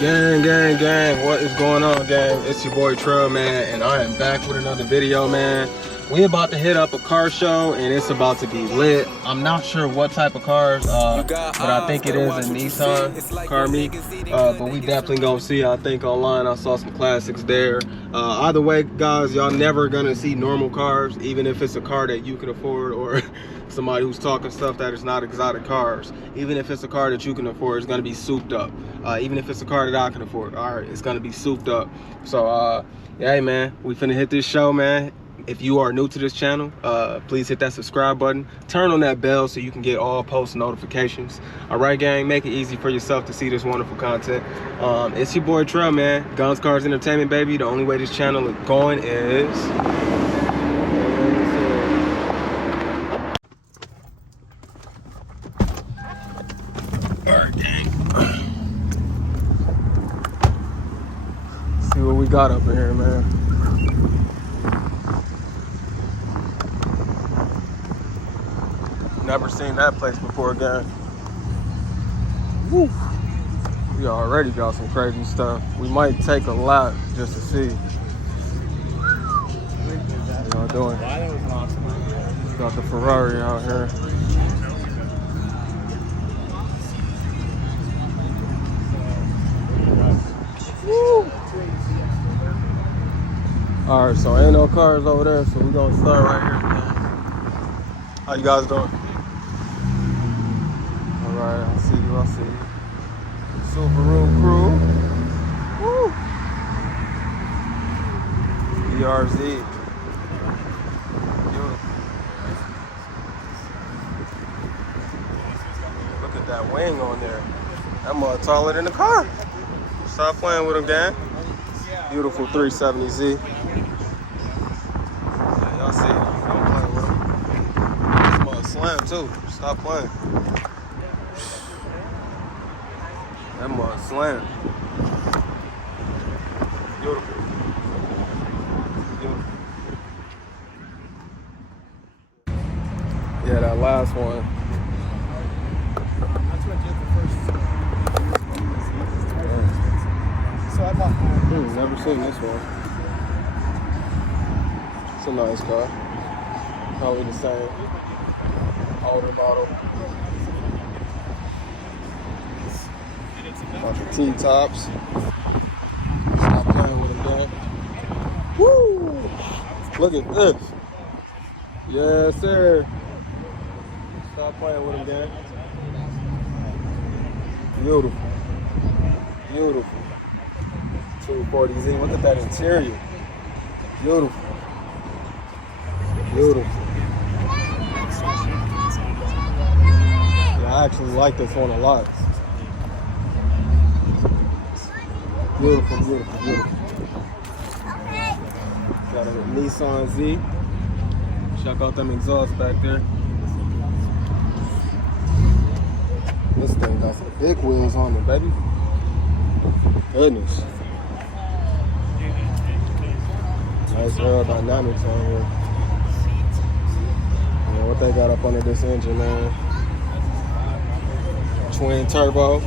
Gang, what is going on, gang? It's your boy Trail, man, and I am back with another video, man. We about to hit up a car show, and it's about to be lit. I'm not sure what type of cars, but I think it is a Nissan car meet. But we definitely gonna see. I think online I saw some classics there. Either way, guys, y'all never gonna see normal cars, even if it's a car that you can afford or somebody who's talking stuff that is not exotic cars. Even if it's a car that you can afford, it's gonna be souped up. Even if it's a car that I can afford, all right, it's gonna be souped up. So yeah, hey, man, we finna hit this show, man. If you are new to this channel, please hit that subscribe button, turn on that bell so you can get all post notifications. All right, gang, make it easy for yourself to see this wonderful content. It's your boy Trail, man. Guns, Cars, Entertainment, baby. The only way this channel is going is see what we got up in here, man. Never seen that place before, gang. Woo. We already got some crazy stuff. We might take a lap just to see. What y'all doing? Got the Ferrari out here. Woo. All right, so ain't no cars over there, so we're gonna start right here. How you guys doing? All right, I see you. Subaru crew. Woo. ERZ. Beautiful. Look at that wing on there. That mud taller than the car. Stop playing with him, gang. Beautiful 370Z. Yeah, y'all see it. Don't play with him. This mud slam too. Stop playing. That mud slam. Beautiful. Beautiful. Yeah, that last one. That's what I did the first. So I bought Never seen this one. It's a nice car. Probably the same. Older model. Bunch of T-tops. Stop playing with them, gang. Woo! Look at this. Yes, sir. Stop playing with them, gang. Beautiful. Beautiful. 240Z. Look at that interior. Beautiful. Beautiful. Yeah, I actually like this one a lot. Beautiful, beautiful, beautiful. Got a Nissan Z. Check out them exhausts back there. This thing got some big wheels on it, baby. Goodness. Nice aerodynamics on here. Man, what they got up under this engine, man? Twin turbo.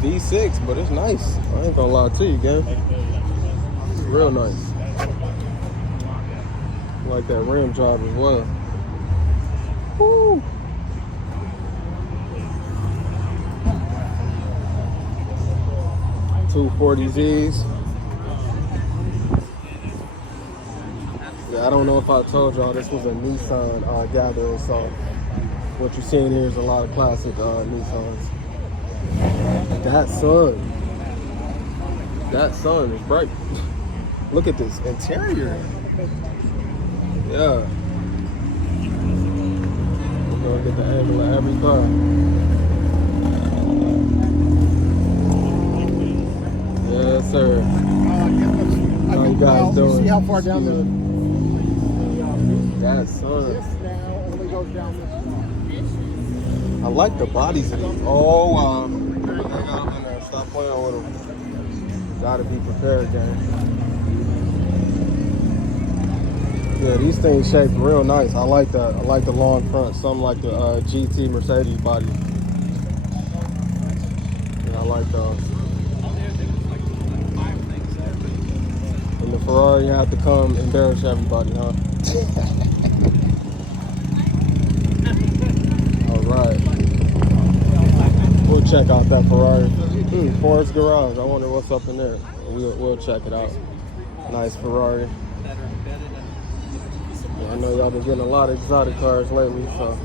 V6, but it's nice. I ain't gonna lie to you, gang. It's real nice. I like that rim job as well. Woo! .240Zs. Yeah, I don't know if I told y'all this was a Nissan gathering, so what you're seeing here is a lot of classic Nissans. That sun is bright. Look at this interior. Yeah. We're gonna get the angle of every car. Yes, sir. How you guys doing? See how far down the that sun. this now only goes down this far. I like the bodies of these. Oh, wow. Stop playing with them. Gotta be prepared, gang. Yeah, these things shaped real nice. I like that. I like the long front. Something like the GT Mercedes body. Yeah, I like those. Ferrari had to come embarrass everybody, huh? All right. We'll check out that Ferrari. Ford's garage. I wonder what's up in there. We'll check it out. Nice Ferrari. Yeah, I know y'all been getting a lot of exotic cars lately, so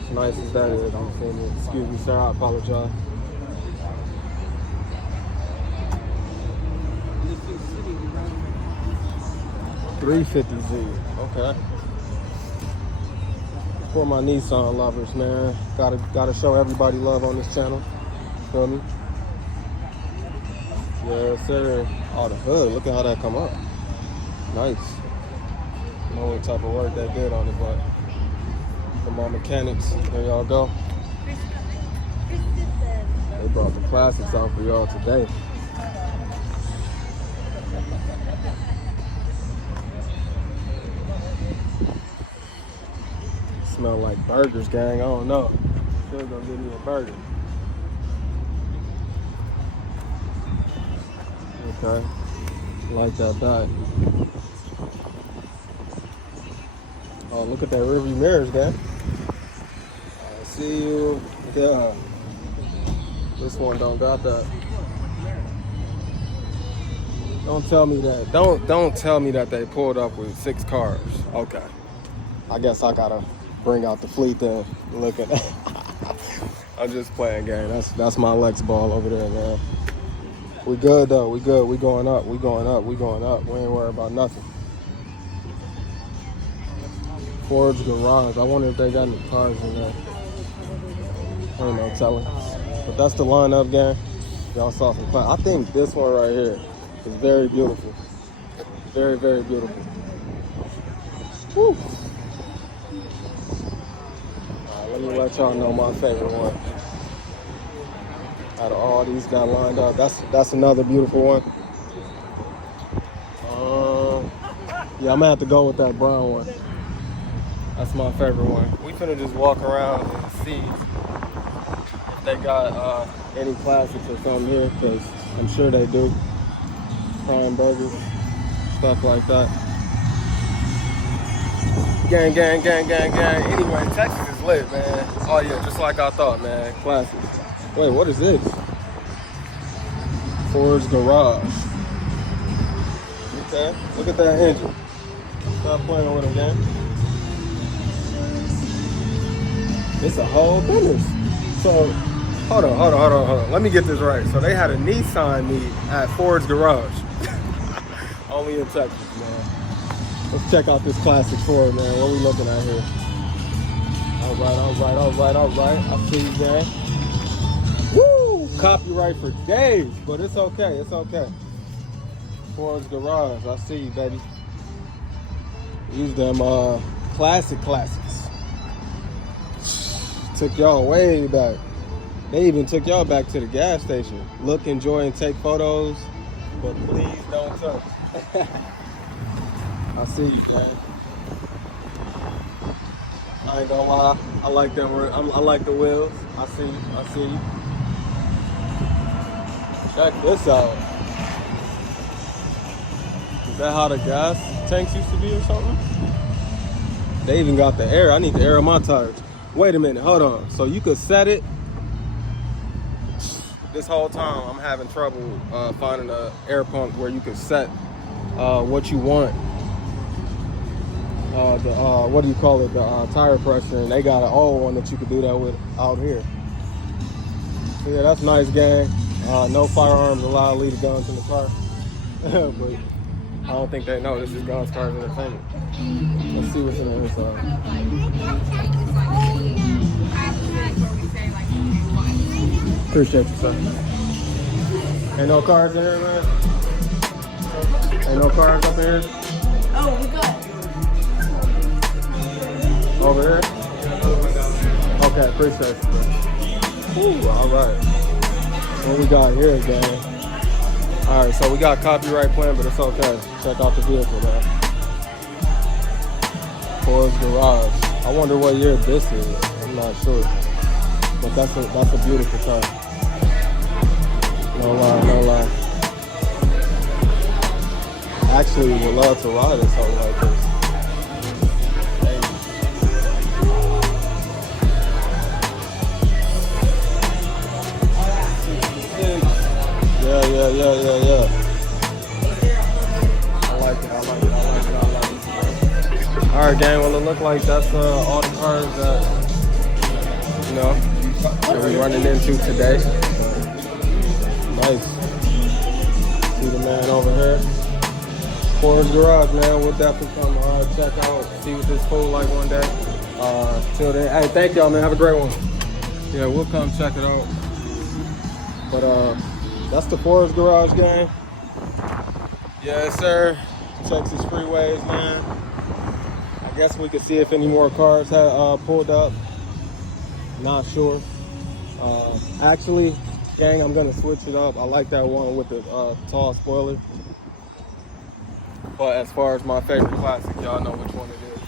as nice as that is, I'm saying it. Excuse me, sir. I apologize. $350Z. Okay. For my Nissan lovers, man. Gotta show everybody love on this channel. Feel me? Yes, sir. Oh, the hood. Look at how that come up. Nice. I know what type of work that did on it, but for my mechanics, there y'all go. They brought the classics out for y'all today. Smell like burgers, gang. I don't know. Still gonna give me a burger. Okay. Like that back. Oh, look at that rearview mirrors, gang. I see you. Yeah. This one don't got that. Don't tell me that. Don't tell me that they pulled up with 6 cars. Okay. I guess I gotta bring out the fleet then. Look at that. I'm just playing, gang. That's my Lex ball over there, man. We good though. We good. We going up. We going up. We going up. We ain't worried about nothing. Ford's garage. I wonder if they got any cars in there. I ain't no telling. But that's the lineup, gang. Y'all saw some fun. I think this one right here is very beautiful. Very, very beautiful. Woo. Let me let y'all know my favorite one. Out of all these got lined up, that's another beautiful one. Yeah, I'm gonna have to go with that brown one. That's my favorite one. We finna just walk around and see if they got any classics or something here, because I'm sure they do. Prime burgers, stuff like that. Gang, gang, gang, gang, gang. Anyway, Texas is lit, man. Oh yeah, just like I thought, man. Classics. Wait, what is this? Ford's garage. Okay, look at that engine. Stop playing with them, gang. It's a whole business. So, hold on. Let me get this right. So they had a Nissan meet at Ford's garage. Only in Texas, man. Let's check out this classic Ford, man. What are we looking at here? All right. I see you, gang. Woo! Copyright for days, but it's okay. It's okay. Ford's garage. I see you, baby. Use them classics. Took y'all way back. They even took y'all back to the gas station. Look, enjoy, and take photos, but please don't touch. I see you, man. I ain't gonna lie. I like them. I like the wheels. I see you. Check this out. Is that how the gas tanks used to be or something? They even got the air. I need the air on my tires. Wait a minute. Hold on. So you could set it. This whole time I'm having trouble finding an air pump where you could set what you want. What do you call it? The tire pressure, and they got an old one that you could do that with out here. So yeah, that's nice, gang. No firearms allowed. Leave the guns in the car. But I don't think they know this is Guns, Cars, Entertainment. Let's see what's in the inside. Appreciate you, sir. Ain't no cars in here, man? Ain't no cars up here? Oh, we got Over here? Okay, appreciate you, man. Ooh, all right. What we got here, gang? All right, so we got copyright plan, but it's okay. Check out the vehicle, man. Ford's garage. I wonder what year this is. I'm not sure, but that's a beautiful car. No lie. actually would love to ride in something like this. Yeah. I like it. All right, gang. Well, it look like that's all the cars that that we running into today. Nice. See the man over here. Ford's Garage, man. We'll definitely come check out, see what this food like one day. Till then, hey, thank y'all, man. Have a great one. Yeah, we'll come check it out. But that's the Ford's Garage, gang. Yes, sir. Texas freeways, man. I guess we could see if any more cars have pulled up. Not sure. Actually, gang, I'm gonna switch it up. I like that one with the tall spoiler. But as far as my favorite classic, y'all know which one it is.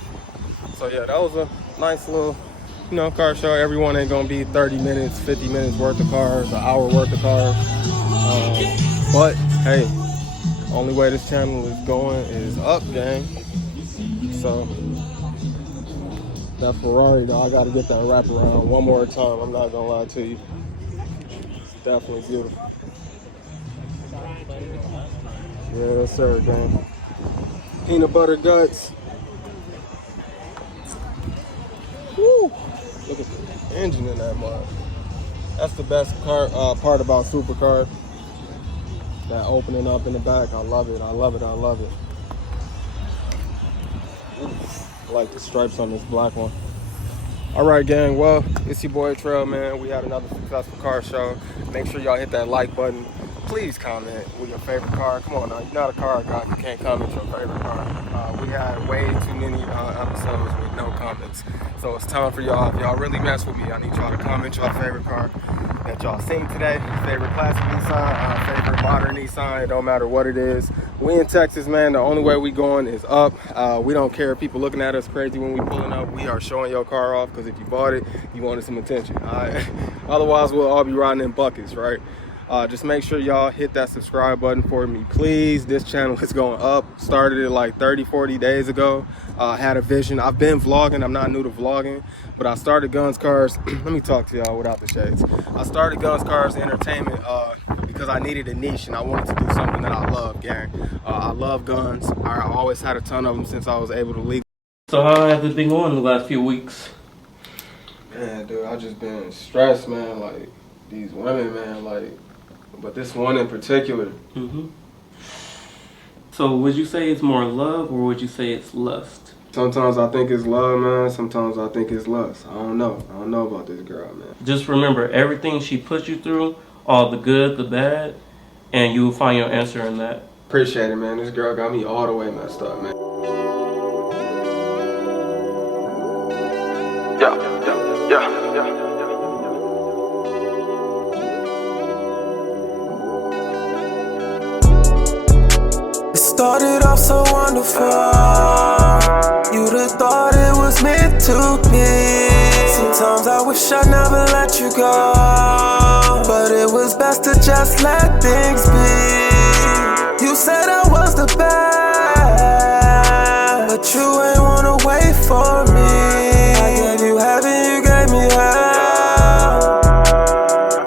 So yeah, that was a nice little, car show. Everyone ain't gonna be 30 minutes, 50 minutes worth of cars, an hour worth of cars. But hey, only way this channel is going is up, gang. So that Ferrari, though, I gotta get that wraparound one more time. I'm not gonna lie to you. It's definitely beautiful. Yes, sir, gang. Peanut butter guts. Woo! Look at the engine in that mug. That's the best part about supercars. That opening up in the back. I love it. I like the stripes on this black one. All right, gang. Well, it's your boy Trail, man. We had another successful car show. Make sure y'all hit that like button. Please comment with your favorite car. Come on now, you're not a car guy. You can't comment your favorite car. We had way too many episodes with no comments. So it's time for y'all. If y'all really mess with me, I need y'all to comment your favorite car that y'all seen today. Favorite classic Nissan, favorite modern Nissan. It don't matter what it is. We in Texas, man. The only way we going is up. We don't care if people looking at us crazy when we pulling up. We are showing your car off because if you bought it, you wanted some attention. All right? Otherwise, we'll all be riding in buckets, right? Just make sure y'all hit that subscribe button for me, please. This channel is going up. Started it like 30-40 days ago. Had a vision. I've been vlogging. I'm not new to vlogging, but I started Guns Cars. Let me talk to y'all without the shades. I started Guns Cars Entertainment because I needed a niche and I wanted to do something that I love, gang. I love guns. I always had a ton of them since I was able to legal. So how has it been going the last few weeks? Man, dude, I just been stressed, man. Like these women, man, like. But this one in particular. So would you say it's more love or would you say it's lust? Sometimes I think it's love, man. Sometimes I think it's lust. I don't know. I don't know about this girl, man. Just remember everything she put you through, all the good, the bad, and you will find your answer in that. Appreciate it, man. This girl got me all the way messed up, man. Yeah. Started off so wonderful. You'd have thought it was meant to be. Sometimes I wish I never let you go, but it was best to just let things be. You said I was the best, but you ain't wanna wait for me. I gave you heaven, you gave me hell.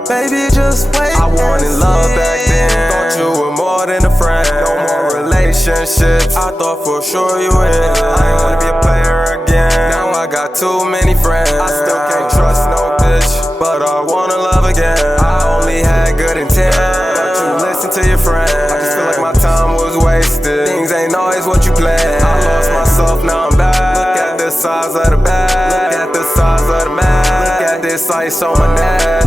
Baby, just wait. I wanted love back then. Thought you were more than a friend. I thought for sure you would. I ain't wanna be a player again. Now I got too many friends. I still can't trust no bitch, but I wanna love again. I only had good intent, but you listen to your friends. I just feel like my time was wasted. Things ain't always what you planned. I lost myself, now I'm back. Look at the size of the bag. Look at the size of the man. Look at this ice on my neck.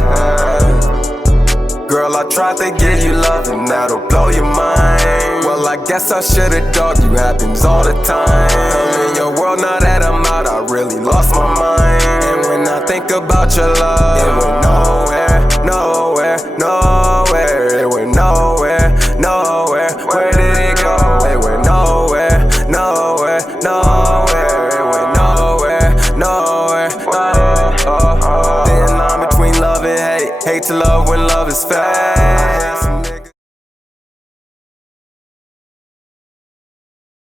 Girl, I tried to give you love and that'll blow your mind. Well, I guess I should've dogged you, happens all the time. I'm in your world, now that I'm out, I really lost my mind. And when I think about your love, it went nowhere, nowhere, nowhere. It went nowhere, nowhere. Where did it go? It went nowhere, nowhere, nowhere. It went nowhere, nowhere. Then I'm between love and hate. Hate to love when love is fake.